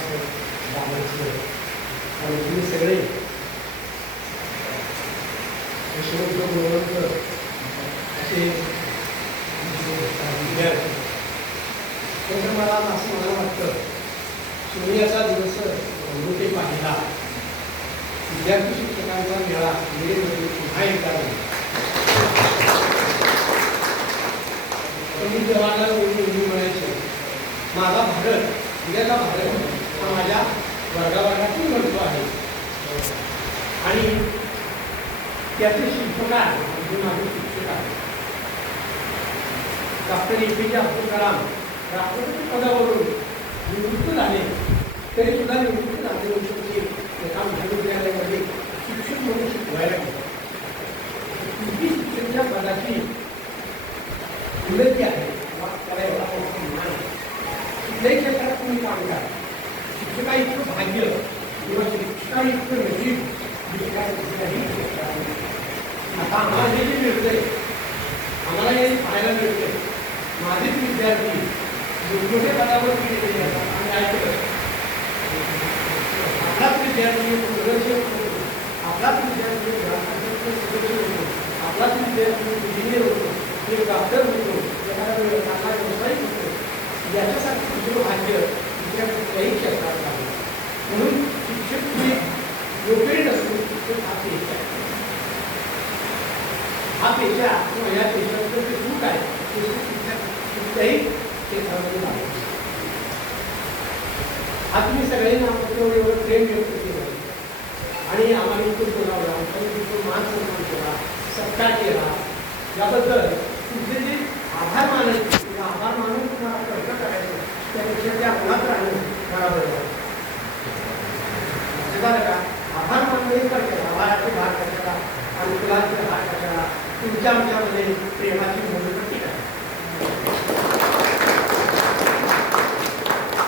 Sir Damodar sir आणि तुम्ही सगळे यशवंत गुणवंत असे विद्यार्थी. तर मला असं मला वाटतं सोनियाचा दिवस अमृते पाहिला विद्यार्थी शिक्षकांचा मेळा मिळेमध्ये पुन्हा एकदा मी जवाहरलाल नेहरू म्हणायचे माझा भारत उद्याचा भारत हा माझ्या वर्गावर्गातून घडतो आहे आणि त्याचे शिल्पकार म्हणजे माझे शिक्षक आहेत. डॉक्टर APJ अब्दुल कलाम राष्ट्रपती पदावरून निवृत्त झाले तरी सुद्धा निवृत्त झाले एका महाविद्यालयामध्ये शिक्षक म्हणून शिकवायला गेले. शिक्षकांच्या पदाची उन्नती आहे त्याला एवढा मोठा कुठल्याही क्षेत्रात तुम्ही काम करा शिक्षका इतकं भाग्य किंवा शिक्षका इतकं नशीब कुठल्याही क्षेत्रात. आता आम्हाला हे जे मिळतंय आम्हाला हे पाहायला मिळतंय माझेच विद्यार्थी मोठमोठ्या पदावर गेलेले असतात आम्ही ऐकलं आपलाच विद्यार्थी प्रदर्शन होतो आपलाच विद्यार्थी आपलाच विद्यार्थी इंजिनियर होतो एक डॉक्टर होतो एखादा व्यावसायिक होतो याच्यासाठी तुझं भाग्य दुसऱ्या कुठल्याही क्षेत्रात आहे. म्हणून शिक्षक हे योग्य नसून शिक्षक हा पेशा आहे. हा पेशा किंवा या पेशाचं जे सुख आहे ते शिक्षक कुठल्याही क्षेत्रामध्ये आहे. आज तुम्ही सगळ्यांना एवढं प्रेम व्यक्त केलं आणि आम्हाला इथून बोलावलं आमच्या इथून मान सन्मान केला सत्कार केला याबद्दल तुमचे जे आभार मानायचे किंवा आभार मानून तुम्हाला कर्ज करायचं त्यापेक्षा त्या मुलात राहणं मला बरोबर झालं का. आभार मानणं हे कर केला आभाराचे भाग कशाला आणि फुलाचे भाग कशाला तुमच्या आमच्यामध्ये प्रेमाची भूमिका ठीक आहे.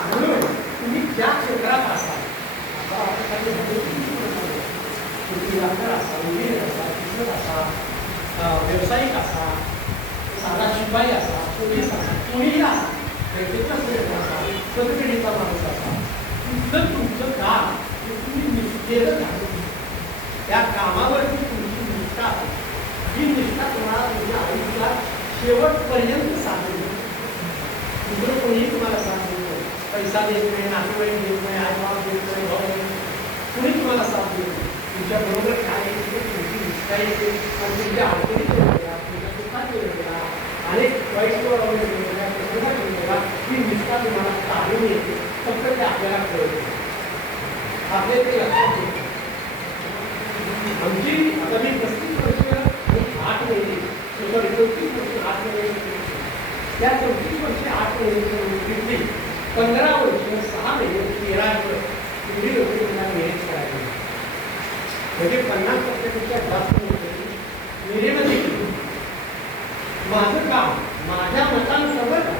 म्हणून तुम्ही ज्या क्षेत्रात असाल तुम्ही डॉक्टर असा इंजिनियर असा शिक्षक असा व्यावसायिक असा साधा शिपाई असा पोलीस असा कोणीही असा बँकेचा असा प्रतिनिधीचा माणूस असा तुमचं तुमचं काम हे तुम्ही निष्ठेनं झालं त्या कामावरती तुमची निष्ठा ही निष्ठा तुम्हाला तुमच्या आयुष्यात शेवटपर्यंत साधली. दुसरं कोणीही तुम्हाला साथ देत नाही पैसा देत नाही नातेवाईक देत नाही आई बाप देत नाही भाऊ कोणी तुम्हाला साथ देत नाही. तुमच्या बरोबर काय येते तुमची निष्ठा येते आणि तुमच्या अडचणीत वेगळ्या तुमच्या सुखात वेगळ्या अनेक वाईट वेगळ्या प्रसंगात वेगळ्या ही निष्ठा तुम्हाला काढून येते फक्त ते आपल्याला कळते आपले ते लक्षात येते. आमची आता मी 35 वर्ष आणि 8 महिने सॉरी 34 वर्ष 8 महिने त्या 34 वर्ष 8 महिने 15 वर्ष 6 महिने 13 वर्ष एवढी लोक त्यांना मेहनत करायची म्हणजे 50% जास्त मेहनत केली. माझं काम माझ्या मतानुसार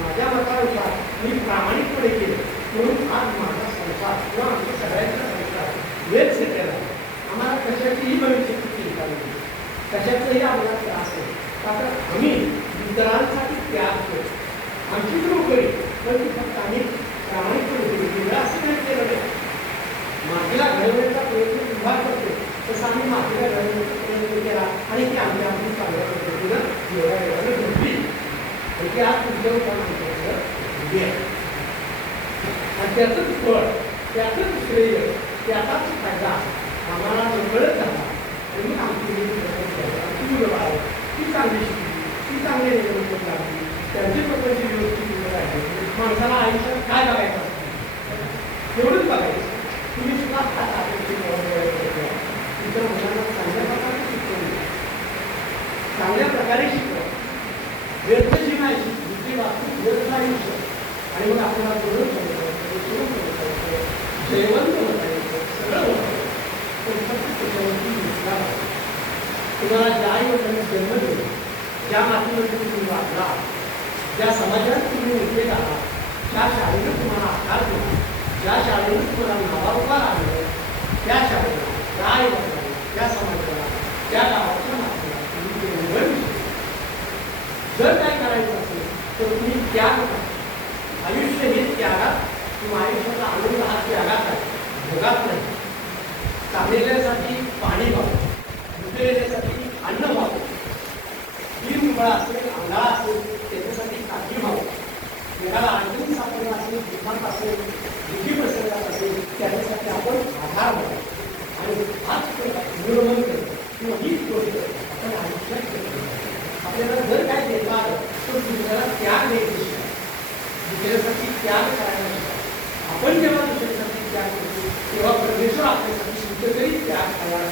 माझ्या मतानुसार मी प्रामाणिकपणे केलं म्हणून आज माझा संसार किंवा आमच्या सगळ्यांचा संसार वेल सेटल आहे. आम्हाला कशाचीही भविष्याची चिंता नाही कशाचाही आम्हाला त्रास नाही कारण आम्ही इतरांसाठी त्याग करतो. आमची नोकरी पण ती फक्त आम्ही प्रामाणिकपणे केली वेगळं असं काही केलं नाही. मातीला घडवण्याचा प्रयत्न उभा करतो तसं आम्ही मातीला घडवण्याचा प्रयत्न केला आणि ती आम्ही आपली चांगल्या पद्धतीनं एवढ्या वेळानं घडली आणि ते आज तुमच्यावर पण आमच्याकडे आहे आणि त्याचंच फळ त्याचंच श्रेय त्याचाच फायदा आम्हाला नकळत झाला आणि आमची मुलं आहे ती चांगली शिकली ती चांगली निवडणूक लागली त्यांची प्रकारची व्यवस्थित निवड आहे. माणसाला आयुष्यात काय बघायचं असतं एवढंच बघायचं. तुम्ही सुद्धा हात आपल्याची इतर मुलांना चांगल्या प्रकारे शिकवली चांगल्या प्रकारे शिकवा व्यर्थ जीवनाची दुसरी बाबतीत व्यर्थ आयुष्य आणि मग आपल्याला बोलून जयवंत होता सगळं होतं पण फक्त त्याच्यावरती विश्वास तुम्हाला ज्या आईवडिलांनी जन्म दिला ज्या मातीमध्ये तुम्ही वाढला ज्या समाजात तुम्ही उठले आहात ज्या शाळेनं तुम्हाला आकार दिला ज्या शाळेनं तुम्हाला नावारूपाला आणलं त्या शाळेला त्या आईवडिलांना त्या समाजाला त्या गावाच्या मातीला तुम्ही ते निवड जर काय करायचं असेल तर तुम्ही त्याग करा. आयुष्य हे त्यागात किंवा आयुष्याचा आनंद जगात नाही. चाललेल्यासाठी पाणी वापरू, भुकेलेल्यासाठी अन्न वापरू, हिरमुळा असेल, आंधळा असेल त्याच्यासाठी काठी वापरू, एखादा अडचणी सापडला असेल, दुःखात असेल, दुःखी प्रसंगात असेल त्याच्यासाठी आपण आधार मागू. आणि हाच निर्बंध किंवा हीच गोष्ट आपण आयुष्यात केली. आपल्याला जर काय देता आलं तर दुसऱ्याला त्याग द्यायची शिका, दुसऱ्यासाठी त्याग करायला शिका. आपण जेव्हा दुसऱ्यासाठी त्याग करतो तेव्हा परमेश्वर आपल्यासाठी कुठेतरी त्याग करायला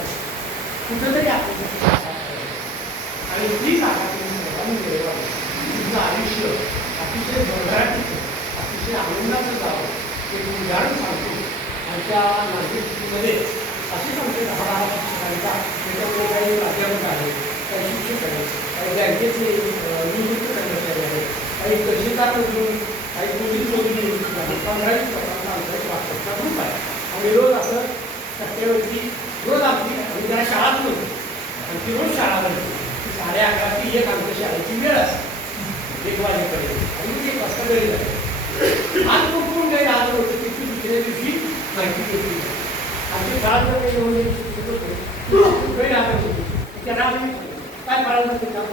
कुठेतरी आपल्यासाठी. आणि ती जागा तुम्ही सर्वांनी मिळवा. तुमचं आयुष्य अतिशय भरभराटीचं, अतिशय आनंदाचं जावं ते मी उदाहरण सांगतो. आमच्या नाशिकमध्ये अशीच आमचे 10 शिक्षकांचा त्याच्यामध्ये काही प्राध्यापक आहेत, काही शिक्षक आहेत, काही बँकेचे निवृत्त कर्मचारी आहेत, काही तहसीलदार म्हणून, काही पोलीस नोकरी निवृत्त आहेत. 15-20 लोकांचा आमचा एक वाटपचा ग्रुप आहे. आम्ही रोज असं टक्केवरती रोज आम्ही जरा शाळाच नव्हतो, आमची रोज शाळा भरते. 11:30 ते 1 आमच्या शाळेची वेळ असते, 1 वाजेपर्यंत. आणि 1 वाजता घरी जाते. आज कोण काही राहत होते की दुसऱ्या दिवशी माहिती घेतली. आमची शाळा जर काही येऊन काही राहत होती त्यांना आम्ही काय करायला नसते काम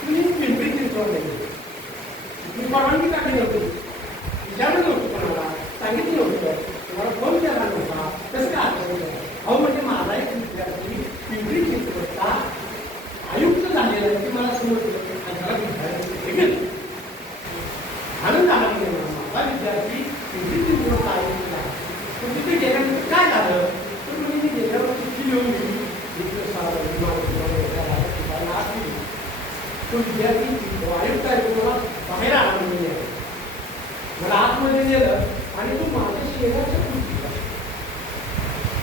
तुम्ही पिंपरी चिंचवड नाही मी परवानगी काढली नव्हती, विचारलं नव्हतं कोणाला, सांगितलं नव्हतं, तुम्हाला फोन केला नव्हता, कसं काय आठवलं. अहो म्हणजे माझा एक विद्यार्थी पिंपरी चिंचवडचा आयुक्त झालेला आहे ते मला समजलं. आनंद आला की माझा विद्यार्थी पिंपरी चिंचवडचा आयुक्त झाला. पण तिथे गेल्यानंतर काय झालं तर म्हणजे मी गेल्यावर तिथे येऊन गेली तो विद्यार्थी आयुक्त आहे तुम्हाला बाहेर आला म्हणजे मला आतमध्ये गेलं आणि तो माझ्या शेजारच्या कृतीला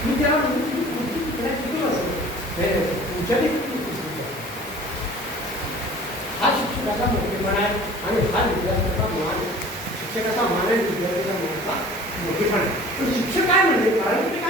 मी त्याला म्हणजे तुम्ही कृती तिथून असेल तुमच्याने हा शिक्षकाचा मोठेपणा आहे. आणि हा विद्यार्थ्याचा मान, शिक्षकाचा मान आहे, विद्यार्थ्याचा मानचा मोठेपणा आहे. पण शिक्षक काय म्हणते कारण